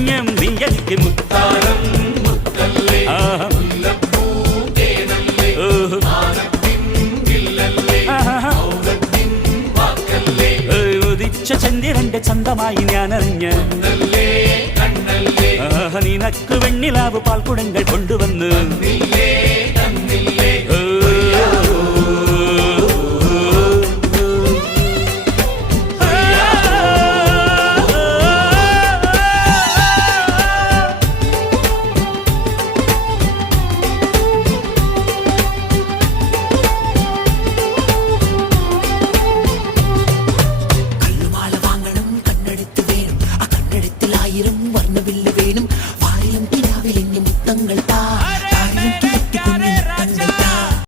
കുഞ്ഞും നീ എനിക്ക് മുത്താരം ഉദിച്ച ചന്ദ്രന്റെ ചന്തമായി ഞാനറിഞ്ഞ് നിനക്ക് വെണ്ണിലാവ് പാൽക്കുടങ്ങൾ കൊണ്ടുവന്ന്